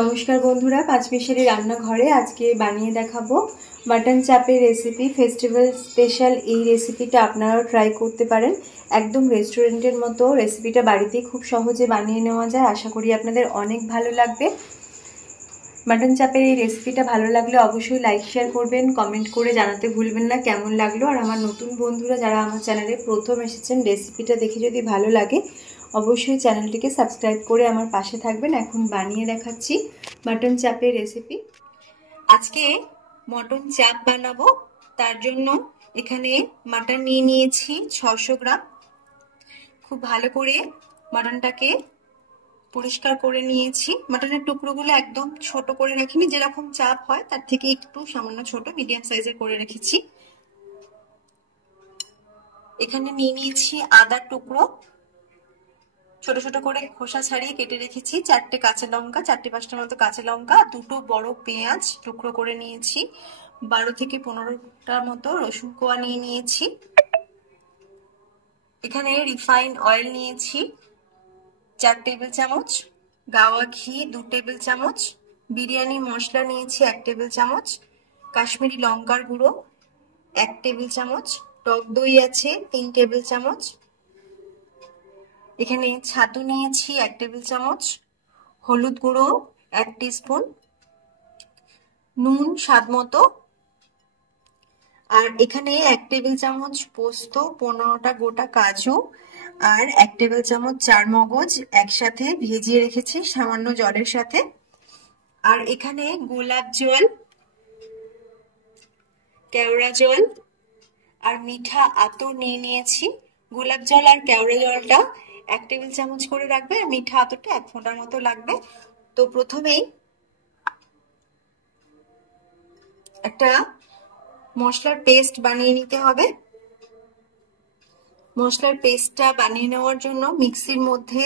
নমস্কার বন্ধুরা, পাঁচমিশালি রান্নাঘরে আজকে বানিয়ে দেখাবো মাটন চাপের রেসিপি। ফেস্টিভ্যাল স্পেশাল এই রেসিপিটা আপনারাও ট্রাই করতে পারেন। একদম রেস্টুরেন্টের মতো রেসিপিটা বাড়িতেই খুব সহজে বানিয়ে নেওয়া যায়। আশা করি আপনাদের অনেক ভালো লাগবে। মাটন চাপের এই রেসিপিটা ভালো লাগলে অবশ্যই লাইক শেয়ার করবেন, কমেন্ট করে জানাতে ভুলবেন না কেমন লাগলো। আর আমার নতুন বন্ধুরা যারা আমার চ্যানেলে প্রথম এসেছেন, রেসিপিটা দেখে যদি ভালো লাগে অবশ্যই চ্যানেলটিকে সাবস্ক্রাইব করে আমার পাশে থাকবেন। এখন বানিয়ে দেখাচ্ছি মাটন চাপের রেসিপি। আজকে মটন চাপ বানাবো, তার জন্য এখানে মাটন নিয়ে নিয়েছি 600 গ্রাম। খুব ভালো করে মাটনটাকে পরিষ্কার করে নিয়েছি। মাটনের টুকরোগুলো একদম ছোট করে রাখিনি, যেরকম চাপ হয় তার থেকে একটু সামান্য ছোট, মিডিয়াম সাইজের করে রেখেছি। এখানে নিয়ে নিয়েছি আদার টুকরো, ছোট ছোট করে খোসা ছাড়িয়ে কেটে রেখেছি। 4টে কাঁচা লঙ্কা, 4-5টার মতো কাঁচা লঙ্কা, 2টো বড় পেঁয়াজ টুকরো করে নিয়েছি। 12 থেকে 15টার মতো রসুন কোয়া নিয়ে নিয়েছি। এখানে রিফাইন্ড অয়েল নিয়েছি 4 টেবিল চামচ, গাওয়া ঘি 2 টেবিল চামচ, বিরিয়ানি মশলা নিয়েছি 1 টেবিল চামচ, কাশ্মীরি লঙ্কার গুঁড়ো 1 টেবিল চামচ, টক দই আছে 3 টেবিল চামচ, এখানে ছাতু নিয়েছি 1 টেবিল চামচ, হলুদ গুঁড়ো 1 টিস্পুন, নুন স্বাদ মতো, আর এখানে 1 টেবিল চামচ পোস্ত, 15টা গোটা কাজু আর 1 টেবিল চামচ চারমগজ একসাথে ভিজিয়ে রেখেছি সামান্য জলের সাথে। আর এখানে গোলাপ জল, কেওড়া জল আর মিঠা আতর নিয়ে নিয়েছি। গোলাপ জল আর কেওড়া জলটা 1 টেবিল চামচ করে রাখবে, আর মিঠা আতরটা 1 ফোঁটার মতো লাগবে। তো প্রথমেই একটা মশলার পেস্ট বানিয়ে নিতে হবে। মশলার পেস্টটা বানিয়ে নেওয়ার জন্য মিক্সির মধ্যে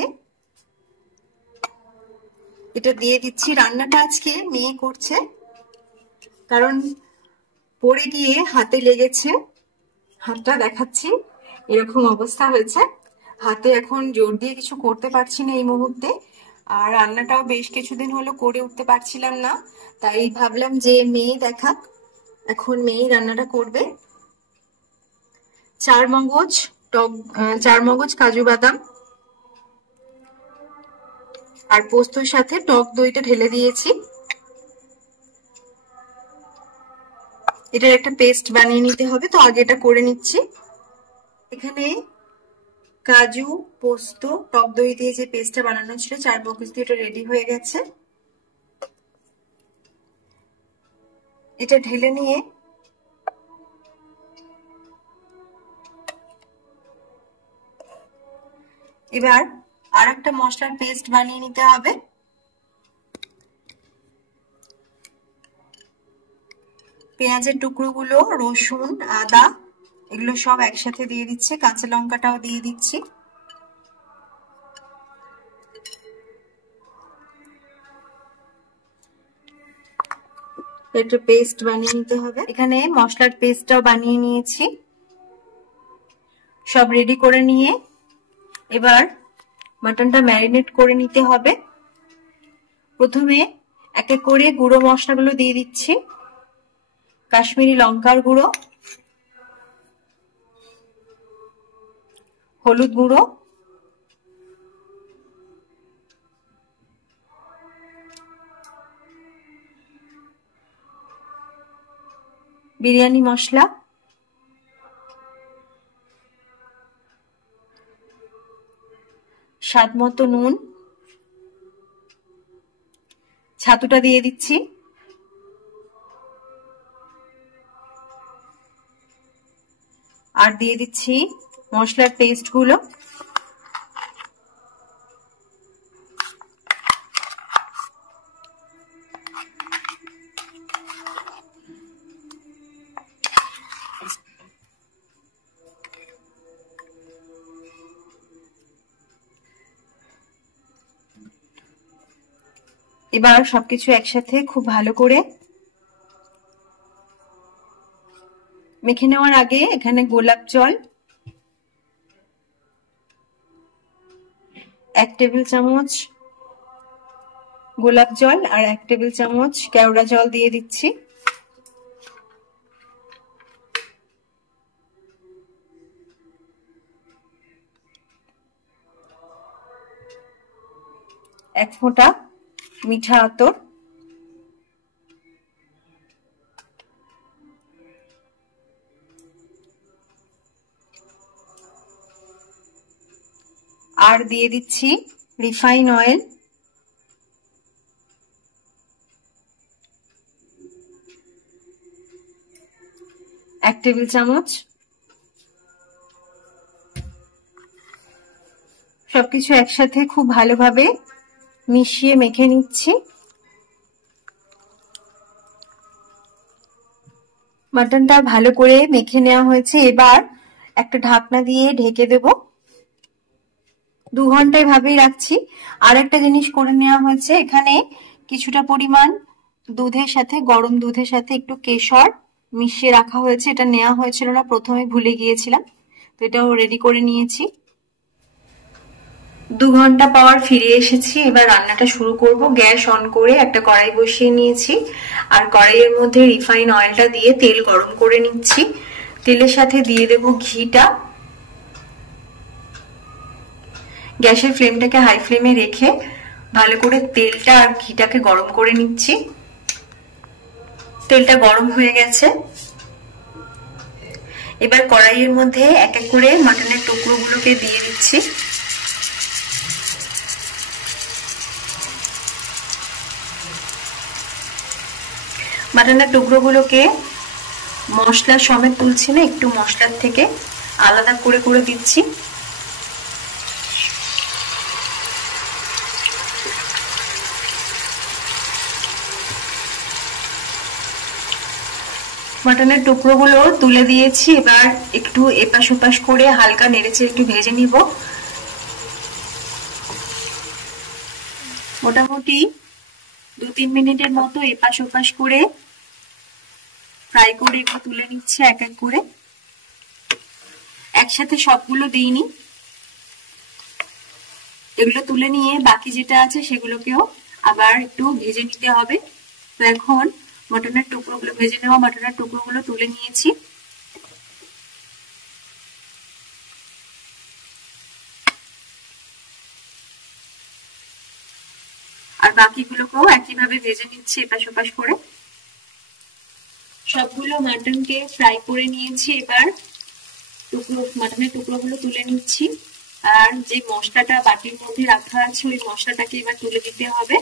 এটা দিয়ে দিচ্ছি। রান্নাটা আজকে মেয়ে করছে, কারণ পড়ে গিয়ে হাতে লেগেছে, হাতটা দেখাচ্ছি এরকম অবস্থা হয়েছে। হাতে এখন জোর দিয়ে কিছু করতে পারছি না এই মুহূর্তে, আর রান্নাটাও বেশ কিছুদিন হলো করে উঠতে পারছিলাম না, তাই ভাবলাম যে মেয়ে দেখাক, এখন মেয়েই রান্নাটা করবে। চারমগজ কাজু বাদাম আর পোস্তর সাথে টক দইটা ঢেলে দিয়েছি। এটার একটা পেস্ট বানিয়ে নিতে হবে, তো আগে এটা করে নিচ্ছি। এখানে কাজু, পোস্ত, টক দই দিয়ে যে পেস্টটা বানানো ছিল চারমগজ দিয়ে, এটা রেডি হয়ে গেছে। এটা ঢেলে নিয়ে এবার আর একটা মশলার পেস্ট বানিয়ে নিতে হবে। পেঁয়াজের টুকরোগুলো, রসুন, আদা এগুলো সব একসাথে দিয়ে দিচ্ছে, কাঁচা লঙ্কাটাও দিয়ে দিচ্ছি। একটা পেস্ট বানিয়ে নিতে হবে। এখানে মশলার পেস্টটাও বানিয়ে নিয়েছি। সব রেডি করে নিয়ে এবার মাটনটা ম্যারিনেট করে নিতে হবে। প্রথমে এক এক করে গুঁড়ো মশলাগুলো দিয়ে দিচ্ছি। কাশ্মীরি লঙ্কার গুঁড়ো, হলুদ গুঁড়ো, বিরিয়ানি মশলা, স্বাদ মতো নুন, ছাতুটা দিয়ে দিচ্ছি, আর দিয়ে দিচ্ছি মশলার পেস্ট গুলো। এবার সবকিছু একসাথে খুব ভালো করে মেখে নেওয়ার আগে এখানে গোলাপ জল 1 টেবিল চামচ, গোলাপ জল আর 1 টেবিল চামচ কেওড়া জল দিয়ে দিচ্ছি। এক ফোঁটা মিঠা আতর, আর দিয়ে দিচ্ছি রিফাইন অয়েল, এক টেবিল চামচ। সবকিছু একসাথে খুব ভালোভাবে মিশিয়ে মেখে নিচ্ছি। মাটনটা ভালো করে মেখে নেওয়া হয়েছে। এবার একটা ঢাকনা দিয়ে ঢেকে দেব। 2 ঘন্টা এভাবেই রাখছি। আর একটা জিনিস করে নেওয়া হয়েছে, এখানে কিছুটা পরিমাণ দুধের সাথে, গরম দুধের সাথে একটু কেশর মিশিয়ে রাখা হয়েছে। এটা নেওয়া হয়েছিল না, প্রথমে ভুলে গিয়েছিলাম, তো এটাও রেডি করে নিয়েছি। 2 ঘন্টা পর ফিরে এসেছি। এবার রান্নাটা শুরু করব। গ্যাস অন করে একটা কড়াই বসিয়ে নিয়েছি, আর কড়াইয়ের মধ্যে রিফাইন অয়েলটা দিয়ে তেল গরম করে নিচ্ছি। তেলের সাথে দিয়ে দেব ঘিটা। গ্যাসের ফ্লেমটাকে হাই ফ্লেমে রেখে ভালো করে তেলটা আর ঘিটাকে গরম করে নিচ্ছি। তেলটা গরম হয়ে গেছে। এবার কড়াইয়ের মধ্যে এক এক করে মাটনের টুকরোগুলোকে দিয়ে দিচ্ছি। মাটনের টুকরোগুলোকে মশলা সমেত তুলছি না, একটু মশলার থেকে আলাদা করে করে দিচ্ছি। মাটনের টুকরোগুলো তুলে দিয়েছি। এবার একটু এপাশ ওপাশ করে হালকা নেড়েচেড়ে একটু ভেজে নিব। মোটামুটি 2-3 মিনিটের মতো এপাশ ওপাশ করে ফ্রাই করে একটু তুলে নিচ্ছে এক এক করে। একসাথে সবগুলো দিইনি, এগুলো তুলে নিয়ে বাকি যেটা আছে সেগুলোকেও আবার একটু ভেজে নিতে হবে। তো এখন মটনের টুকরোগুলো ভেজে নেওয়া মটনের টুকরোগুলো তুলে নিয়েছি। আর বাকিগুলোকেও একইভাবে ভেজে নিচ্ছি এপাশ ওপাশ করে। সবগুলো মাটনকে ফ্রাই করে নিয়েছি। এবার মাটনের টুকরোগুলো তুলে নিচ্ছি, আর যে মশলাটা বাটির মধ্যে রাখা আছে ওই মশলাটাকে এবার তুলে দিতে হবে।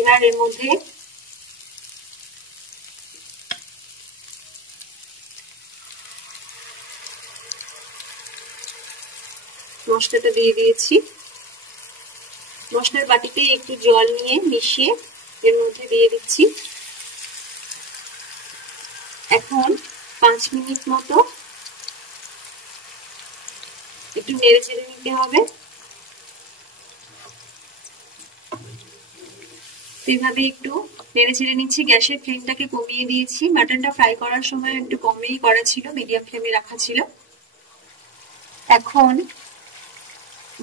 এবার এর মধ্যে মশলাটা দিয়ে দিয়েছি। মশলার বাটিতে একটু জল নিয়ে মিশিয়ে এর মধ্যে দিয়ে দিচ্ছি। এখন 5 মিনিট মতো একটু নেড়ে চেড়ে নিতে হবে। এইভাবে একটু নেড়ে চেড়ে নিচ্ছি। গ্যাসের ফ্লেমটাকে কমিয়ে দিয়েছি। মাটনটা ফ্রাই করার সময় একটু কমেই করা ছিল, মিডিয়াম ফ্লেমে রাখা ছিল। এখন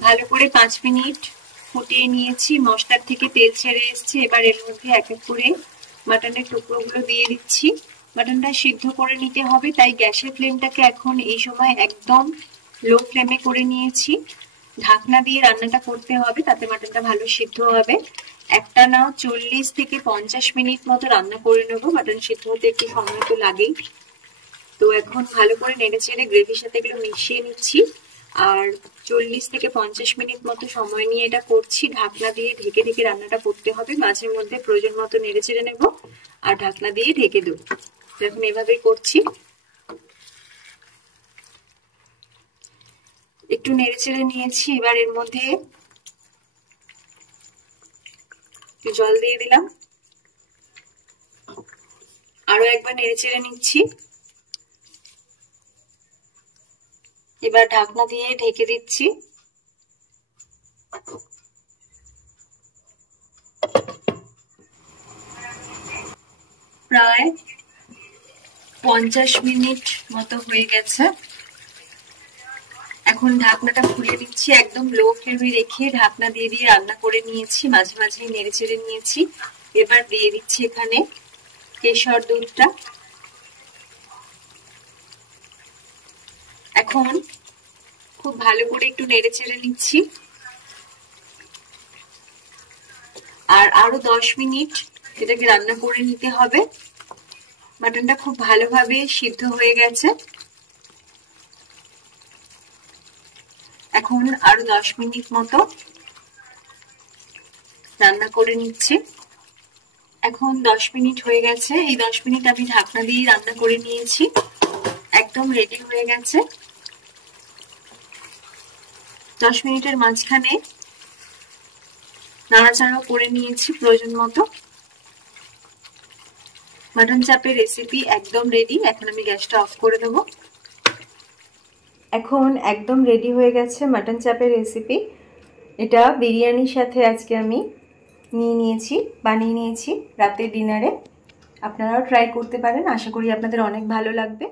ভালো করে 5 মিনিট ফুটিয়ে নিয়েছি। মশলার থেকে তেল ছেড়ে এসছে। এবার এর মধ্যে এক এক করে মাটনের টুকরোগুলো দিয়ে দিচ্ছি। মাটনটা সিদ্ধ করে নিতে হবে, তাই গ্যাসের ফ্লেমটাকে এখন এই সময় একদম লো ফ্লেমে করে নিয়েছি। ঢাকনা দিয়ে রান্নাটা করতে হবে, তাতে মাটনটা ভালো সিদ্ধ হবে। একটা না 40 থেকে 50 মিনিট মতো রান্না করে নেব। মাটন সিদ্ধ হতে একটু সময় তো লাগেই। তো এখন ভালো করে নেড়ে চেড়ে গ্রেভির সাথে এগুলো মিশিয়ে নিচ্ছি। আর 40 থেকে 50 মিনিট মতো সময় নিয়ে এটা করছি। ঢাকনা দিয়ে ঢেকে ঢেকে রান্নাটা করতে হবে। মাঝে মধ্যে প্রয়োজন মতো নেড়ে চেড়ে নেব আর ঢাকনা দিয়ে ঢেকে দেবো। এখন এভাবেই করছি। একটু নেড়ে চেড়ে নিয়েছি। এবার এর মধ্যে জল দিয়ে দিলাম। আরো একবার নেড়ে চেড়ে নিচ্ছি। এবার ঢাকনা দিয়ে ঢেকে দিচ্ছি। প্রায় 50 মিনিট মতো হয়ে গেছে। এখন ঢাকনাটা খুলে নিচ্ছি, একদম লো ফ্লেমে রেখে ঢাকনা দিয়ে দিয়ে রান্না করে নিয়েছি, মাঝে মাঝে নেড়ে চেড়ে নিয়েছি। এবার দিয়ে দিচ্ছি এখানে কেশর দুধটা। এখন খুব ভালো করে একটু নেড়ে চেড়ে নিচ্ছি, আর আরো 10 মিনিট এটাকে রান্না করে নিতে হবে। মাটনটা খুব ভালোভাবে সিদ্ধ হয়ে গেছে। এখন আরো 10 মিনিট মতো রান্না করে নিচ্ছি। এখন 10 মিনিট হয়ে গেছে। এই 10 মিনিট আমি ঢাকনা দিয়ে রান্না করে নিয়েছি, একদম রেডি হয়ে গেছে। 10 মিনিটের মাঝখানে নাড়াচাড়া করে নিয়েছি প্রয়োজন মতো। মাটন চাপের রেসিপি একদম রেডি। এখন আমি গ্যাসটা অফ করে দেবো। এখন একদম রেডি হয়ে গেছে মাটন চাপের রেসিপি। এটা বিরিয়ানির সাথে আজকে আমি বানিয়ে নিয়েছি রাতের ডিনারে। আপনারাও ট্রাই করতে পারেন, আশা করি আপনাদের অনেক ভালো লাগবে।